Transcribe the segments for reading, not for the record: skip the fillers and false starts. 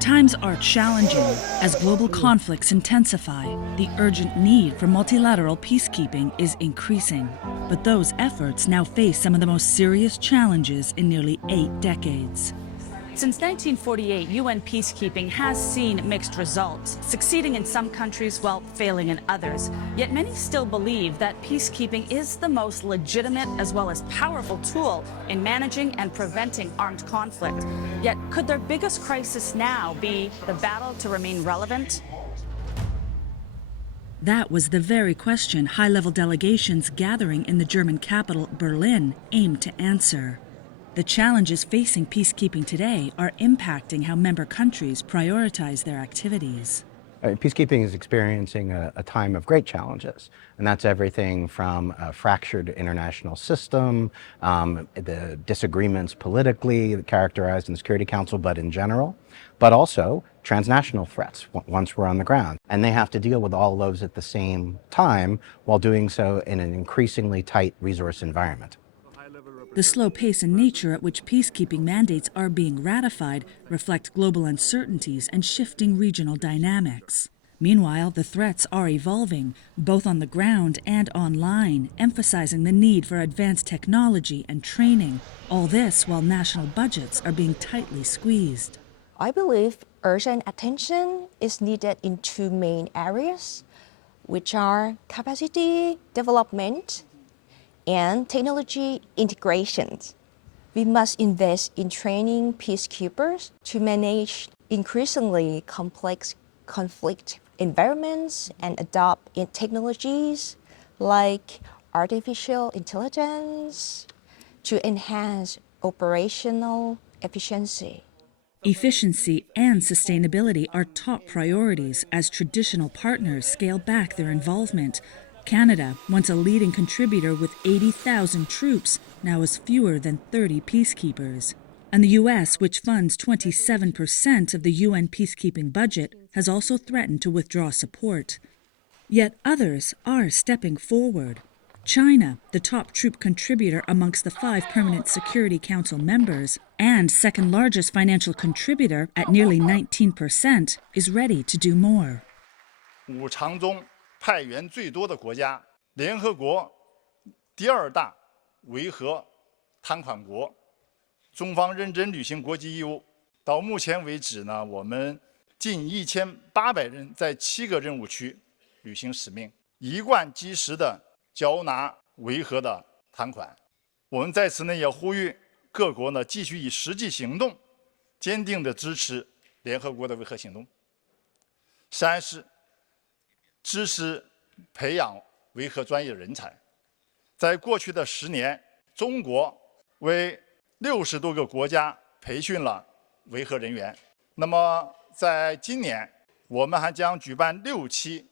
Times are challenging as global conflicts intensify. The urgent need for multilateral peacekeeping is increasing. But those efforts now face some of the most serious challenges in nearly 8 decades. Since 1948, UN peacekeeping has seen mixed results, succeeding in some countries while failing in others. Yet many still believe that peacekeeping is the most legitimate as well as powerful tool in managing and preventing armed conflict. Yet could their biggest crisis now be the battle to remain relevant? That was the very question high-level delegations gathering in the German capital, Berlin, aimed to answer. The challenges facing peacekeeping today are impacting how member countries prioritize their activities. Peacekeeping is experiencing a time of great challenges, and that's everything from a fractured international system, the disagreements politically characterized in the Security Council, but in general, but also transnational threats once we're on the ground. And they have to deal with all of those at the same time while doing so in an increasingly tight resource environment. The slow pace and nature at which peacekeeping mandates are being ratified reflect global uncertainties and shifting regional dynamics. Meanwhile, the threats are evolving, both on the ground and online, emphasizing the need for advanced technology and training, all this while national budgets are being tightly squeezed. I believe urgent attention is needed in two main areas, which are capacity development and technology integration. We must invest in training peacekeepers to manage increasingly complex conflict environments and adopt in technologies like artificial intelligence to enhance operational efficiency. Efficiency and sustainability are top priorities as traditional partners scale back their involvement. Canada, once a leading contributor with 80,000 troops, now has fewer than 30 peacekeepers. And the U.S., which funds 27% of the UN peacekeeping budget, has also threatened to withdraw support. Yet others are stepping forward. China, the top troop contributor amongst the 5 permanent Security Council members and second largest financial contributor at nearly 19%, is ready to do more. 5常中派员最多的国家，联合国第2大维和摊款国，中方认真履行国际义务。到目前为止呢，我们近1800人在7个任务区履行使命，一贯及时的缴纳维和的摊款。我们在此呢也呼吁各国呢继续以实际行动，坚定地支持联合国的维和行动。3是支持培养维和专业人才。在过去的10年，中国为60多个国家培训了维和人员。那么在今年，我们还将举办6期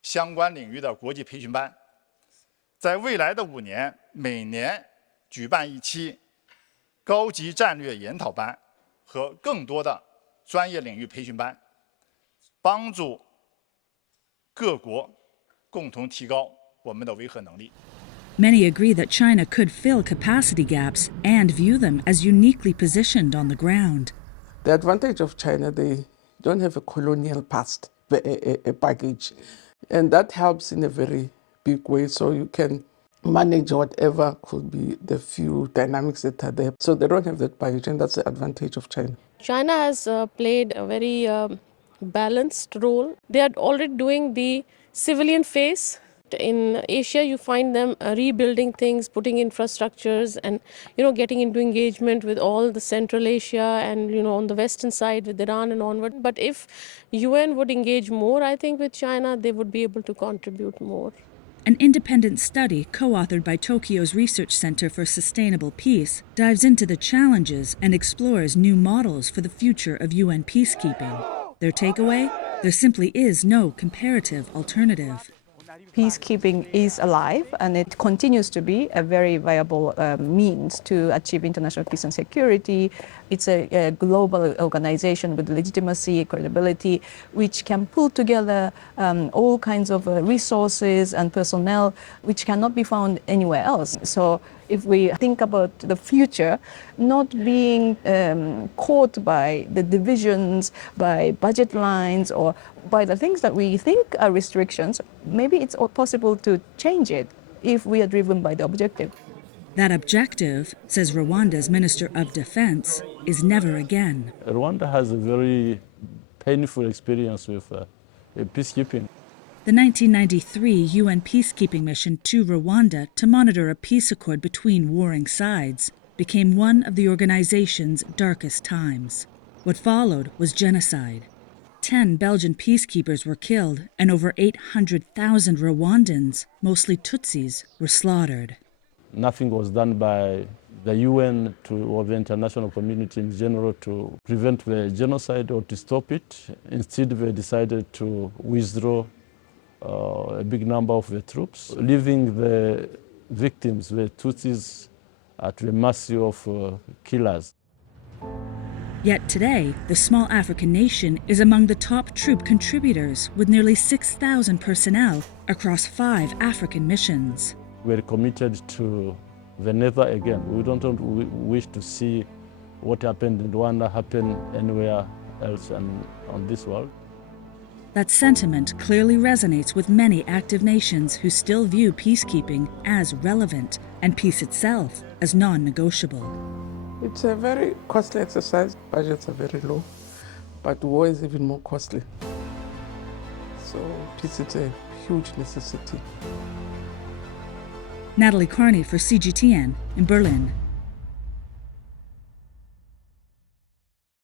相关领域的国际培训班。在未来的5年，每年举办1期高级战略研讨班和更多的专业领域培训班，帮助各国共同提高我们的维和能力。 Many agree that China could fill capacity gaps and view them as uniquely positioned on the ground. The advantage of China, they don't have a colonial past baggage, and that helps in a very big way. So you can manage whatever could be the few dynamics that are there. So they don't have that baggage, and that's the advantage of China. China has played a very balanced role. They are already doing the civilian phase. In Asia, you find them rebuilding things, putting infrastructures, and getting into engagement with all the Central Asia and on the western side with Iran and onward. But if UN would engage more, I think with China, they would be able to contribute more. An independent study co-authored by Tokyo's Research Center for Sustainable Peace dives into the challenges and explores new models for the future of UN peacekeeping. Their takeaway? There simply is no comparative alternative. Peacekeeping is alive, and it continues to be a very viable means to achieve international peace and security. It's a global organization with legitimacy, credibility, which can pull together all kinds of resources and personnel which cannot be found anywhere else. So If we think about the future, not being caught by the divisions, by budget lines, or by the things that we think are restrictions, maybe it's possible to change it if we are driven by the objective. That objective, says Rwanda's Minister of Defense, is never again. Rwanda has a very painful experience with peacekeeping. The 1993 UN peacekeeping mission to Rwanda to monitor a peace accord between warring sides became one of the organization's darkest times. What followed was genocide. 10 Belgian peacekeepers were killed, and over 800,000 Rwandans, mostly Tutsis, were slaughtered. Nothing was done by the UN or the international community in general to prevent the genocide or to stop it. Instead, they decided to withdraw a big number of the troops, leaving the victims, the Tutsis, at the mercy of killers. Yet today, the small African nation is among the top troop contributors with nearly 6,000 personnel across 5 African missions. We're committed to the never again. We don't wish to see what happened in Rwanda happen anywhere else on this world. That sentiment clearly resonates with many active nations who still view peacekeeping as relevant and peace itself as non-negotiable. It's a very costly exercise. Budgets are very low, but war is even more costly. So peace is a huge necessity. Natalie Carney for CGTN in Berlin.